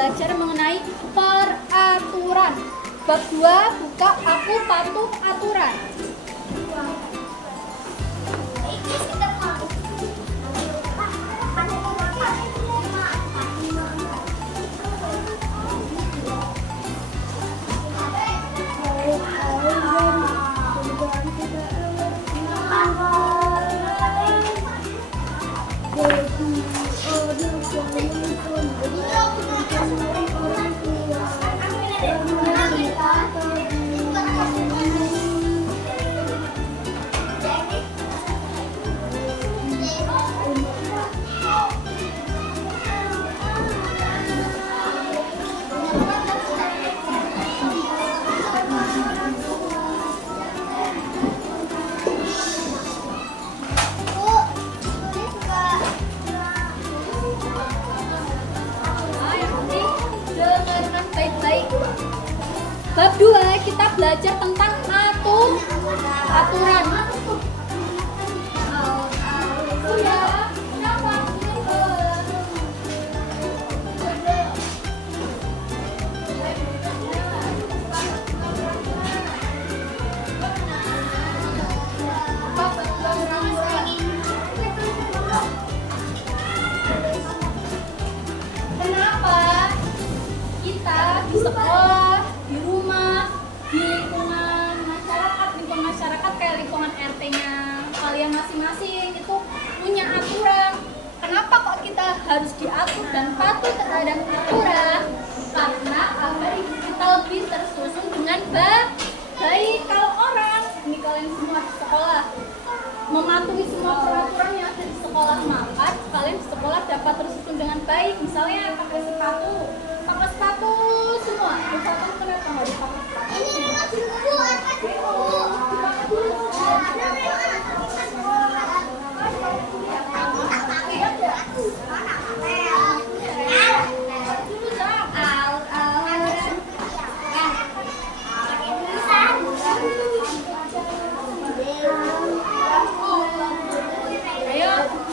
belajar mengenai peraturan. Bab 2, buka aku patuh aturan. Bab 2 kita belajar tentang aturan. Kenapa kita di sekolah, di rumah, di lingkungan masyarakat kayak lingkungan RT-nya kalian masing-masing itu punya aturan. Kenapa kok kita harus diatur dan patuh terhadap aturan? Karena agar hidup kita lebih tersusun dengan baik. Kalau orang ini kalian semua di sekolah mematuhi semua peraturan yang ada di sekolah, maka kalian di sekolah dapat tersusun dengan baik. Misalnya pakai sepatu semua. Sepatu kenapa nggak dipakai sepatu? Ini masih buku,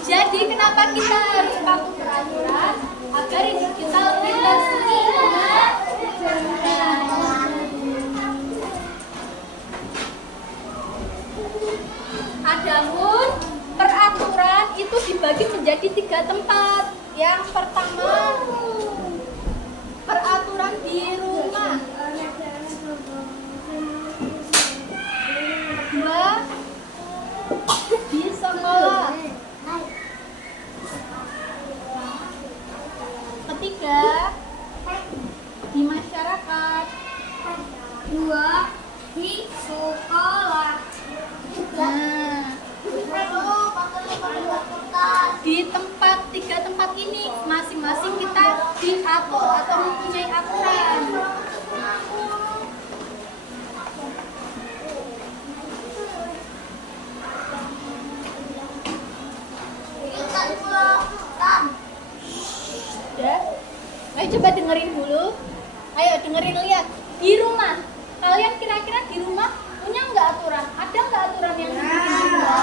Jadi kenapa kita harus patuh peraturan? Agar hidup kita lebih tersusun dengan adapun peraturan itu dibagi menjadi 3 tempat. Yang pertama, peraturan di rumah. Kedua, di sekolah. Ketiga, di masyarakat. 2 di sekolah. Di tempat 3 tempat ini masing-masing kita diatur atau mempunyai aturan. Ya, ayo coba dengerin dulu. Ayo dengerin, lihat di rumah. Kalian kira-kira di rumah punya nggak aturan? Ada nggak aturan yang dibikin di rumah?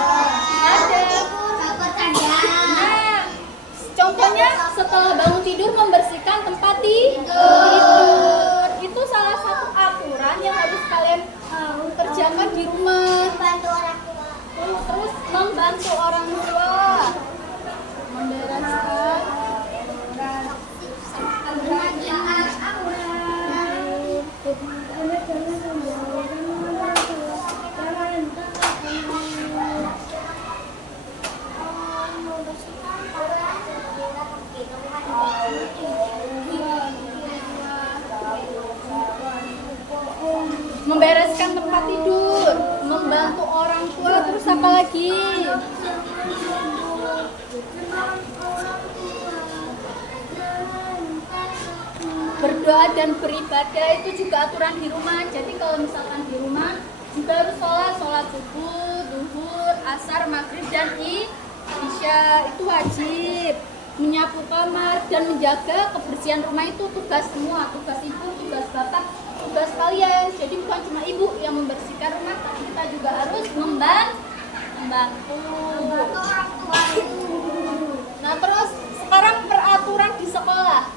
Ada. Nah, contohnya setelah bangun tidur membersihkan tempat tidur. Itu salah satu aturan yang harus kalian kerjakan di rumah. Terus membantu orang tua, membereskan membereskan tempat tidur, membantu orang tua, terus apa lagi? Berdoa dan beribadah itu juga aturan di rumah. Jadi kalau misalkan di rumah juga harus sholat subuh, zuhur, asar, maghrib, dan isya, itu wajib. Menyapu kamar dan menjaga kebersihan rumah itu tugas semua, tugas ibu, tugas bapak, tugas kalian. Jadi bukan cuma ibu yang membersihkan rumah, tapi kita juga harus membantu orang tua. Nah terus sekarang peraturan di sekolah.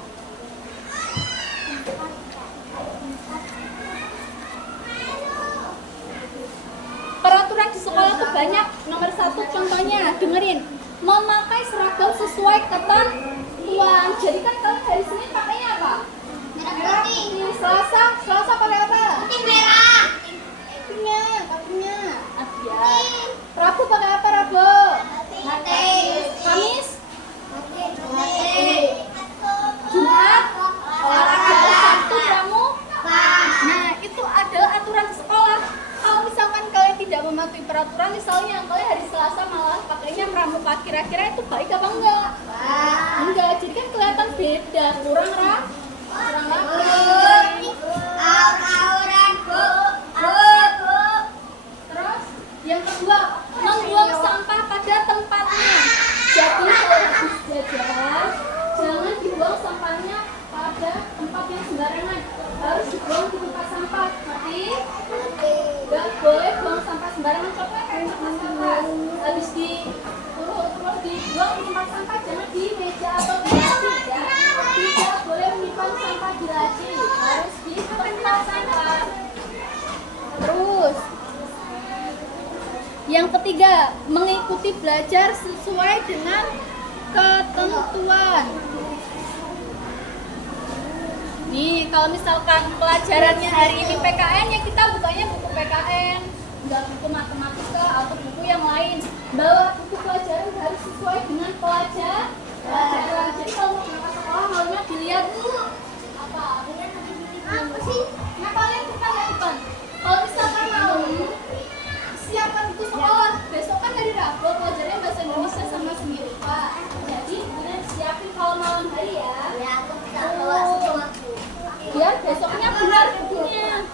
sesuai ketentuan. Jadi kan kalian hari Senin pakainya apa? Merah putih. Selasa pakai apa? Putih merah. Kakinya. Ya. Rabu pakai apa Rabu? Kamis? Jumat? Olahraga. Sabtu pramuka. Nah, itu adalah aturan sekolah. Kalau misalkan kalian tidak mematuhi peraturan, misalnya kalian hari Selasa malah pakainya pramuka, kira-kira itu baik apa enggak? Enggak, jadi kan kelihatan beda, kurang rapi. Terus yang kedua, membuang sampah pada tempatnya. Jadi kalau habis jajan, jangan dibuang sampahnya pada tempat yang sembarangan. Harus dibuang di tempat sampah. Ngerti? Gak boleh buang sampah sembarangan. Coba di tempat sampah. Habis dibuang di tempat sampah, jangan di meja atau di laci ya. Tidak boleh menyimpan sampah di laci. Harus di tempat sampah. Terus yang ketiga, mengikuti belajar sesuai dengan ketentuan. Nih, kalau misalkan pelajarannya hari ini PKN, ya kita bukanya buku PKN, enggak buku matematika atau buku yang lain. Bawa buku pelajaran harus sesuai dengan pelajaran. Jadi kalau mau berangkat sekolah, maunya dilihat dulu apa sih? Nah, kalian kita lihat depan. Kalau misalkan mau siapkan itu sekolah, besok kan dari Rabu pelajarannya bahasa Indonesia sama seni rupa. Jadi kalian siapin kalau malam hari ya. Biar besoknya benar bukunya.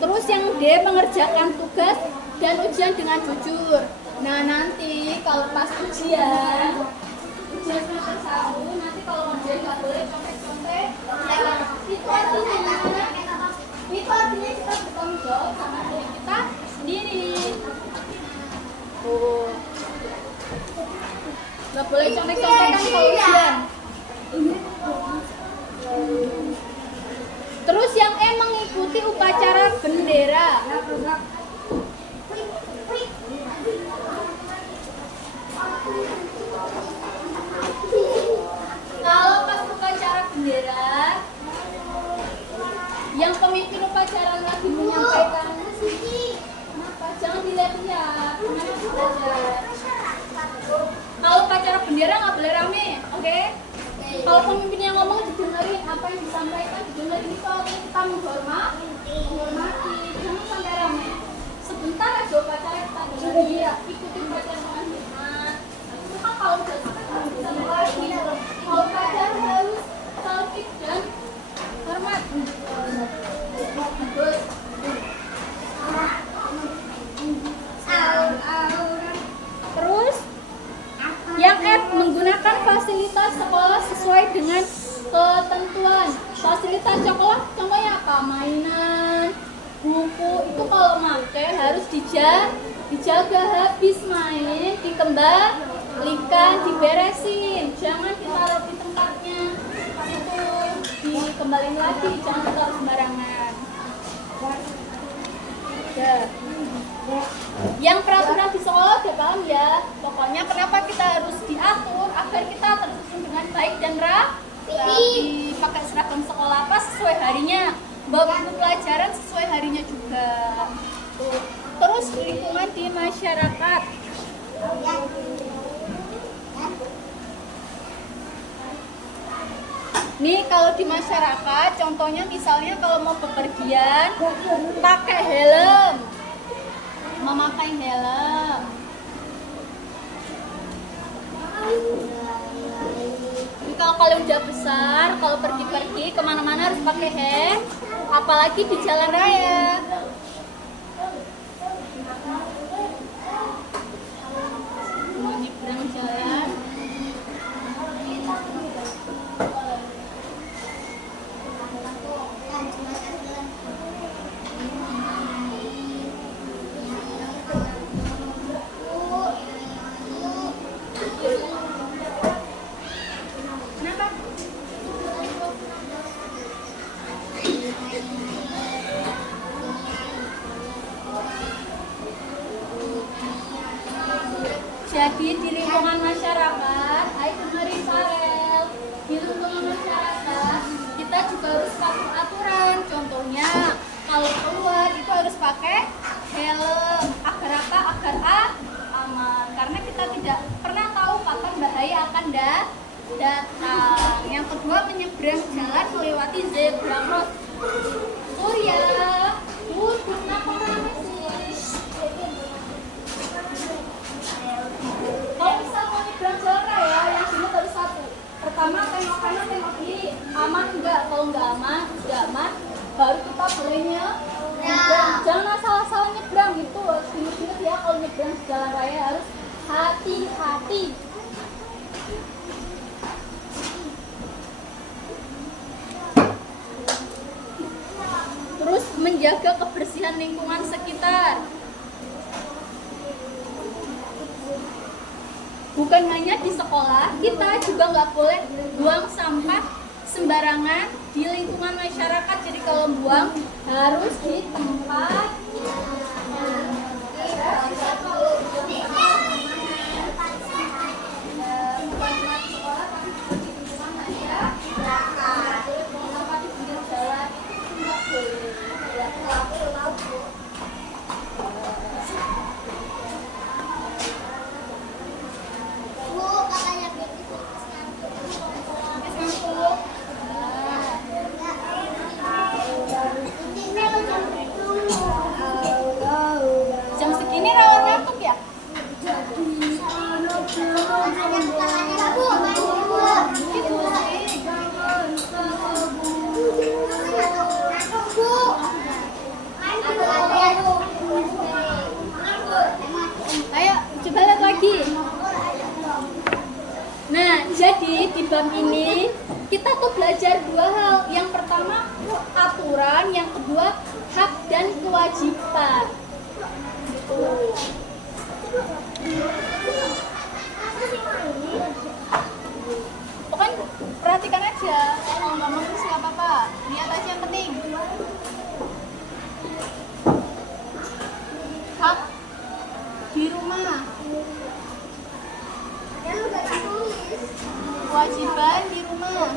Terus yang D, mengerjakan tugas dan ujian dengan jujur. Nah, nanti kalau pas ujian semester 1, nanti kalau ujian nggak boleh contek-contek. Itu artinya kita bertanggung jawab sama diri kita sendiri. Tuh. Nggak boleh contek-contek kan kalau ujian. Terus yang E, mengikuti upacara bendera. Kalau pas upacara bendera, yang pemimpin upacara lagi menyampaikan, kenapa? Jangan dilihat-lihat. Kalau upacara bendera nggak boleh rame, oke? Kalau pemimpin yang ngomong didengerin, apa yang disampaikan didengerin. Itu artinya kita menghormati, jangan sampai rame. Sebentar aja upacara kita dengerin, ikuti upacara dengan hikmat. Itu kan kalau udah sampai bisa lagi. Kalau upacara harus tertib dan hormat. Terus yang F, menggunakan fasilitas sekolah sesuai dengan ketentuan. Fasilitas sekolah contohnya apa? Mainan, buku. Itu kalau pakai harus dijaga, habis main dikembalikan, diberesin. Jangan ditaruh di tempatnya. Itu dikembalikan lagi, jangan ditaruh sembarangan. Ya. Yang peraturan di sekolah udah paham ya. Pokoknya kenapa kita harus diatur agar kita tersusun dengan baik dan rapi. Pakai seragam sekolah apa sesuai harinya. Bawa buku pelajaran sesuai harinya juga. Tuh. Terus lingkungan di masyarakat. Nih kalau di masyarakat, contohnya misalnya kalau mau bepergian pakai helm. Memakai helm. Jadi kalau kalian udah besar, kalau pergi-pergi kemana-mana harus pakai helm, apalagi di jalan raya. Mau nyebrang jalan. Jadi di lingkungan masyarakat datang. Yang kedua, menyeberang jalan melewati zebra cross. Surya, kenapa rame sih? Kalau misal mau nyebrang jalan raya, yang sini harus satu. Pertama, tengok kanan, tengok kiri. Aman enggak? Kalau enggak aman, baru kita boleh nyebrang. Jangan asal-asal nyebrang gitu. Ingat-ingat ya, kalau nyebrang jalan raya harus hati-hati. Terus menjaga kebersihan lingkungan sekitar. Bukan hanya di sekolah, kita juga nggak boleh buang sampah sembarangan di lingkungan masyarakat. Jadi kalau buang harus di tempat Bu, katanya Betty kulkas ngantuk. jam segini rawan ngantuk ya? Bu, main Bu. Gitu sih. Ngantuk, Bu. Main Bu. Ayo coba lihat lagi. Nah, jadi di bab ini kita tuh belajar dua hal. Yang pertama aturan, yang kedua hak dan kewajiban. Gitu. Pokoknya perhatikan aja. Kalau nggak mau nggak apa-apa. Lihat aja yang penting. Hak di rumah. Kewajiban di rumah.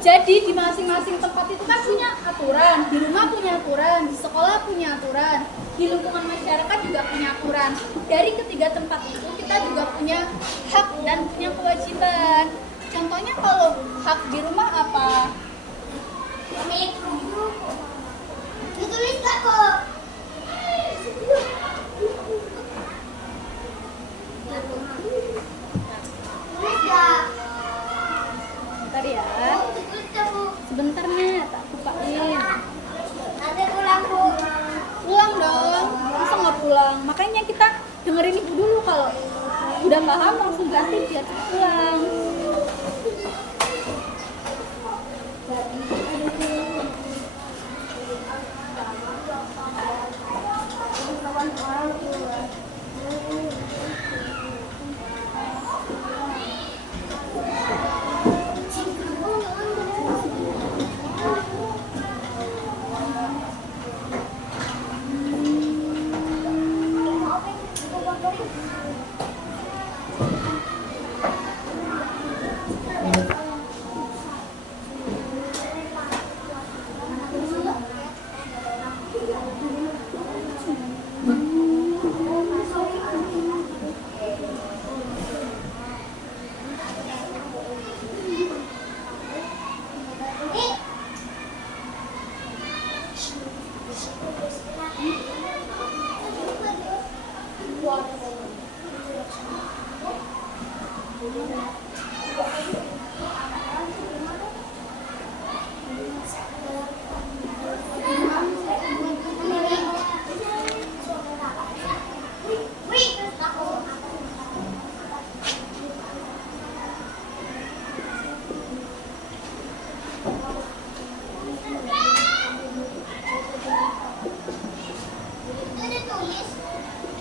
Jadi di masing-masing tempat itu kan punya aturan. Di rumah punya aturan, di sekolah punya aturan, di lingkungan masyarakat juga punya aturan. Dari ketiga tempat itu kita juga punya hak dan punya kewajiban. Contohnya kalau hak di rumah apa? Ditulis gak kok? Tulis gak? Bentar ya. Ditulis gak Bu? Sebentar nih, tak bukain. Nanti pulang Bu. Pulang dong, masa nggak pulang? Makanya kita dengerin ibu dulu, kalau udah paham langsung ganti biar cepet pulang.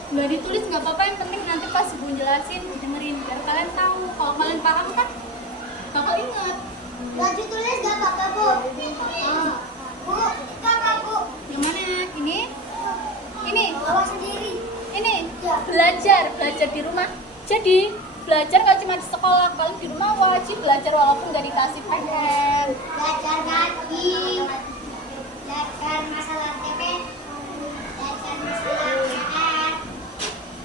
Nggak ditulis nggak apa-apa, yang penting nanti pas ibu jelasin dengerin biar kalian tahu. Kalau kalian paham kan bakal ingat. Gak ditulis gak apa-apa Bu? Bu, itu apa Bu? Yang mana? Ini Bawa sendiri. ini Ya. belajar di rumah. Jadi belajar nggak cuma di sekolah, kalian di rumah wajib belajar walaupun nggak dikasih PR. Belajar ngaji. Belajar masalah TP. Belajar masalah PR.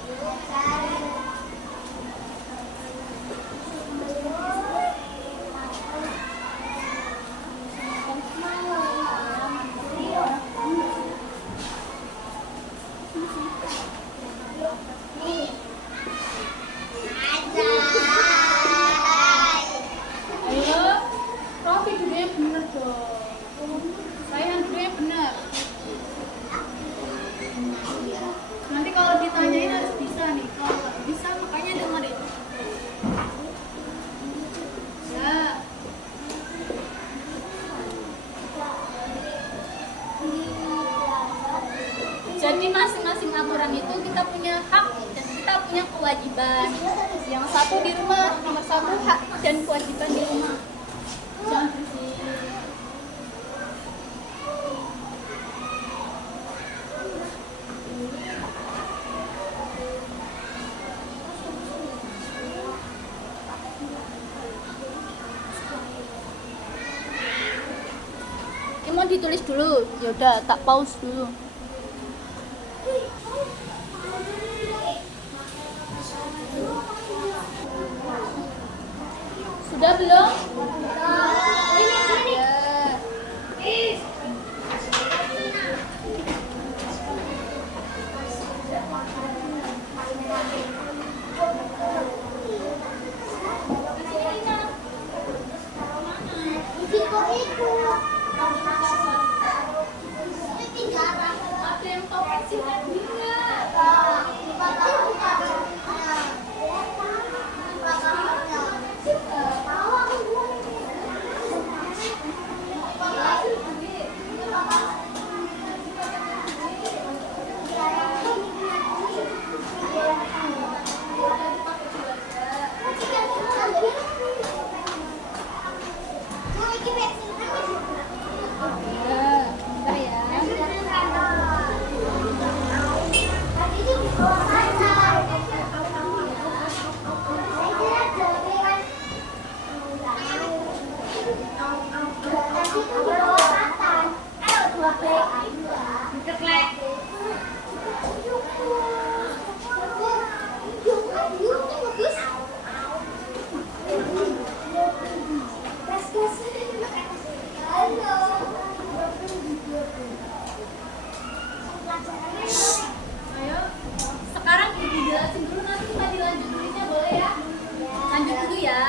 Belajar Jadi masing-masing aturan itu kita punya hak dan kita punya kewajiban. Yang satu di rumah, nomor satu hak dan kewajiban di rumah. Jangan bersih. Ini mau ditulis dulu. Ya udah, tak pause dulu. Sudah belum? Ya. Ada yang tahu versi tadinya? Bentar ya. Ayo, sekarang dijelasin dulu, nanti kita dilanjut tulisnya, boleh ya? Lanjut dulu ya,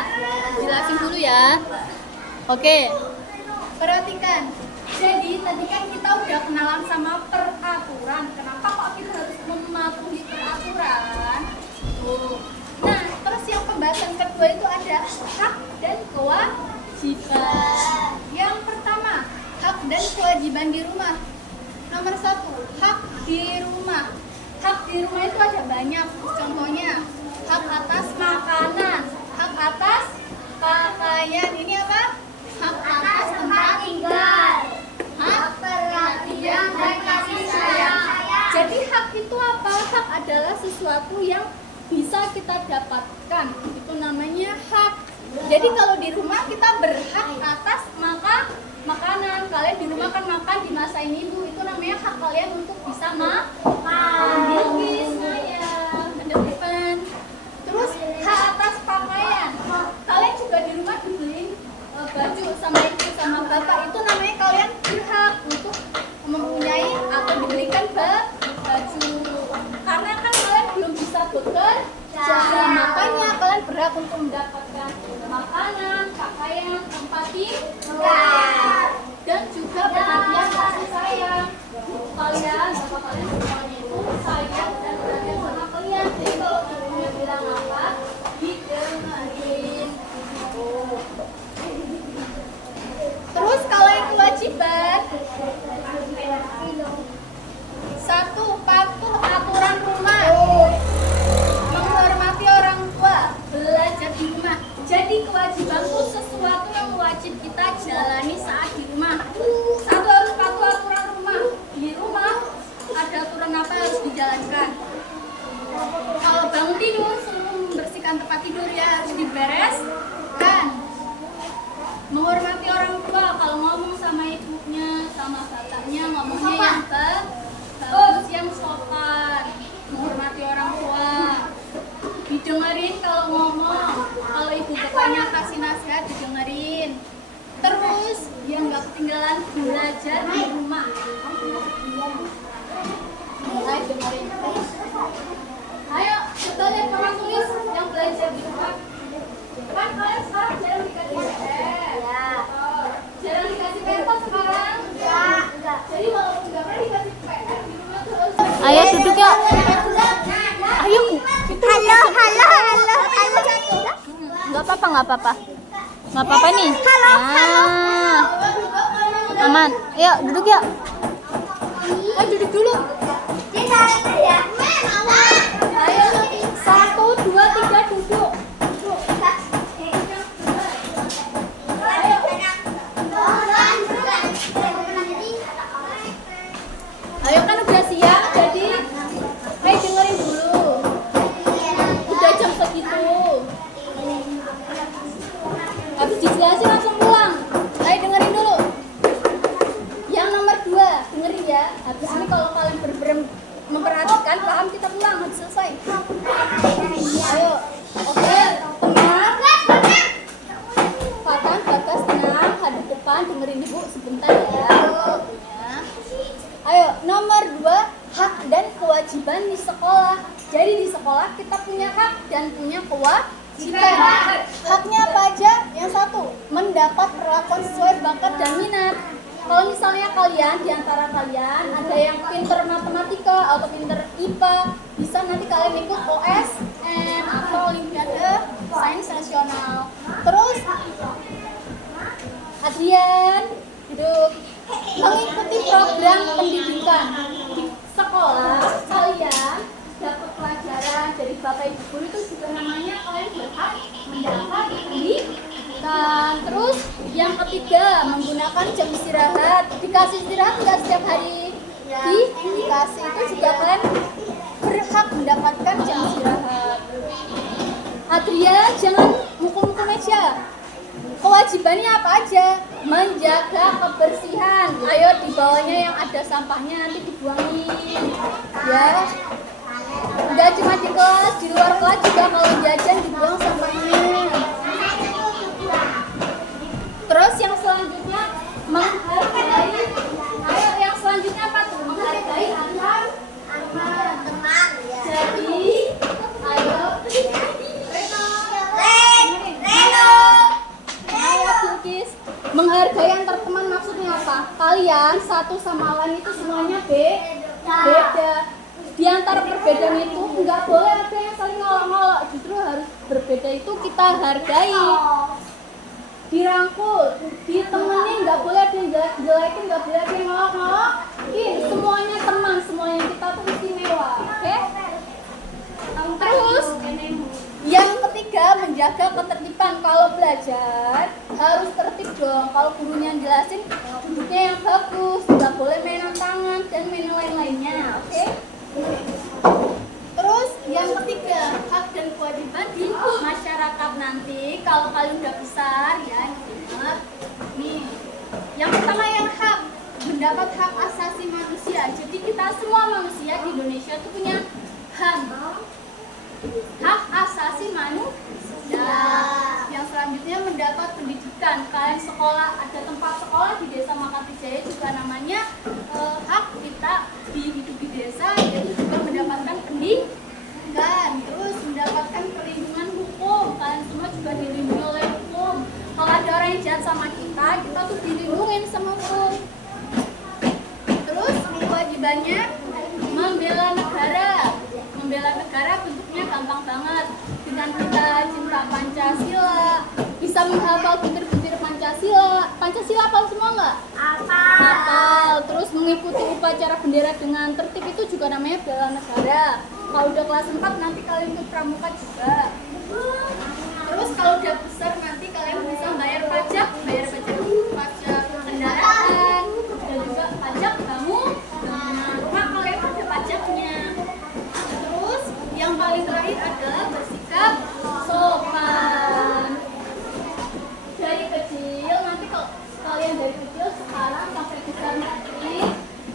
jelasin dulu ya. Oke, perhatikan. Jadi tadi kan kita udah kenalan sama peraturan. Kenapa kok kita harus mematuhi peraturan? Tuh. Nah, terus yang pembahasan kedua itu ada hak dan kewajiban. Yang pertama, hak dan kewajiban di rumah. Nomor satu, hak di rumah. Hak di rumah itu ada banyak. Contohnya, hak atas makanan, hak atas pakaian. Ini apa? Hak atas tempat tinggal. Hak perhatian dan kasih sayang. Jadi hak itu apa? Hak adalah sesuatu yang bisa kita dapatkan. Itu namanya hak. Jadi kalau di rumah kita berhak atas makanan. Kalian di rumah kan makan dimasain ibu, itu namanya hak kalian untuk bisa makan. Terus hak atas pakaian. Kalian juga di rumah dibeliin baju sama ibu sama bapak, itu namanya kalian berhak untuk mempunyai atau diberikan baju. Karena kan kalian belum bisa bekerja, makanya kalian berhak untuk mendapatkan makanan, pakaian, tempat tinggal, dan juga perhatian kasih sayang. Kalian, bapak kalian semuanya itu sayang dan perhatian sama kalian. Jadi kalau ibunya bilang apa, didengarin. Terus kalau yang kewajiban, satu, patuh aturan rumah, menghormati orang tua, belajar di rumah. Jadi kewajiban itu sesuatu yang wajib kita jalani saat di rumah. Satu, harus patuh aturan rumah. Di rumah ada aturan apa yang harus dijalankan. Kalau bangun tidur, suruh membersihkan tempat tidur ya, harus dibereskan. Menghormati orang tua, kalau ngomong sama ibunya, sama bapaknya, ngomongnya yang bagus, yang sopan. Menghormati orang tua, didengerin kalau ngomong. Kalau ibu bapaknya kasih nasihat, didengerin. Terus dia nggak ketinggalan belajar di rumah. Mulai dengerin. Ayo kita lihat papan tulis yang belajar di rumah. Kan kalian sekarang jarang dikasih PR. Ya. Jarang dikasih PR kan sekarang? Enggak. Jadi walaupun nggak pernah dikasih PR di rumah tuh harus. Ayo duduk yuk. Ayo. Halo. Nggak apa-apa. Nggak apa-apa nih. Halo. Aman. Ayo duduk yuk. Ayo duduk dulu. Ayo, 1, 2, 3 duduk. Ayo kan udah siang, jadi dengerin dulu. Udah jam segitu. Habis dijelasin langsung pulang. Ayo dengerin dulu. Yang nomor 2, dengerin ya. Habis ini kalau kalian bener-bener memperhatikan, paham, kita pulang. Habis selesai. Ayo, oke. Tenang. Fatan, Bagas, tenang. Hadap depan, dengerin ibu sebentar ya. Waktunya. Ayo, nomor 2, hak dan kewajiban di sekolah. Jadi di sekolah kita punya hak dan punya kewajiban. Haknya apa aja? Yang 1, mendapat perlakuan sesuai bakat dan minat. Kalau misalnya kalian, di antara kalian ada yang pinter matematika atau pinter IPA, bisa nanti kalian ikut OSN atau Olimpiade Sains Nasional. Terus Adrian, duduk. Mengikuti program pendidikan di sekolah, kalian dapat pelajaran dari bapak ibu guru, itu juga namanya kalian berhak mendapat pendidikan. Terus yang ketiga, menggunakan jam istirahat. Dikasih istirahat nggak setiap hari? Dikasih. Itu juga kalian berhak mendapatkan jam istirahat. Adrian, jangan mukul-mukul meja. Kewajibannya apa aja? Menjaga kebersihan. Ayo, di bawahnya yang ada sampahnya nanti dibuangin ya. Udah cuma di kelas, di luar kelas juga kalau jajan dibuang sampahnya. Terus yang selanjutnya, menghargai. Ayo, yang selanjutnya apa tuh? Menghargai antar teman. Jadi, ayo. Menghargai antar teman maksudnya apa? Kalian satu sama lain itu semuanya beda. Di antara perbedaan itu nggak boleh ada yang saling ngolok-ngolok. Justru harus berbeda itu kita hargai. Dirangkul, ditemenin, nggak boleh ada yang jelekin, nggak boleh ada yang ngolok-ngolokin. Semuanya teman, semuanya kita tuh istimewa, oke? Terus yang ketiga, menjaga ketertiban. Kalau belajar harus tertib dong. Kalau gurunya jelasin, duduknya yang bagus, nggak boleh mainan tangan dan mainan lain-lainnya, oke? Terus yang ketiga, hak dan kewajiban di masyarakat nanti. Kalau kalian udah besar ya, ingat nih. Yang pertama yang hak, mendapat hak asasi manusia. Jadi kita semua manusia di Indonesia itu punya HAM. Hak asasi manusia. Yang selanjutnya mendapat pendidikan. Kalian sekolah, ada tempat sekolah di Desa Makatijaya juga namanya hak kita hidup di desa, yaitu juga mendapatkan pendidikan. Terus mendapatkan perlindungan hukum. Kalian semua juga dilindungi oleh hukum. Kalau ada orang yang jahat sama kita tuh dilindungin sama hukum. Terus kewajibannya membela negara. Membela negara bentuknya gampang banget. Dengan kita cinta Pancasila, bisa menghafal butir-butir Pancasila. Pancasila hafal semua nggak? Hafal. Terus mengikuti upacara bendera dengan tertib, itu juga namanya bela negara. Kalau udah kelas 4 nanti kalian ikut pramuka juga. Terus kalau udah besar nanti kalian bisa bayar pajak kendaraan dan juga pajak bangunan rumah, kalian ada pajaknya. Terus yang paling terakhir adalah bersikap sopan. Dari kecil, nanti kalau kalian dari kecil sekarang sampai besar nanti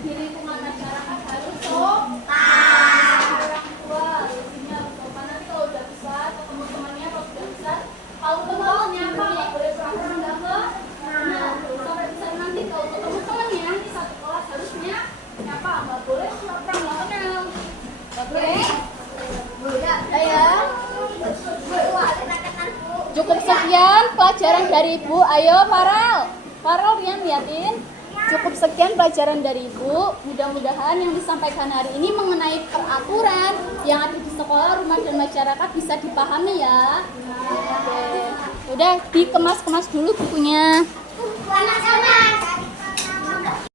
di lingkungan masyarakat harus sopan. Orang tua biasanya harus sopan. Nanti kalau udah besar, ketemu temannya kalau udah besar, kalau temannya apa nggak boleh pura-pura nggak ke. Nah, sampai besar nanti kalau ketemu temannya di satu kelas harusnya apa? Nggak boleh pura-pura nggak kenal. Oke? Ya. Cukup sekian pelajaran dari Ibu. Ayo Farel liatin. Cukup sekian pelajaran dari Ibu. Mudah-mudahan yang disampaikan hari ini mengenai peraturan yang ada di sekolah, rumah, dan masyarakat bisa dipahami ya. Oke. Udah dikemas-kemas dulu bukunya.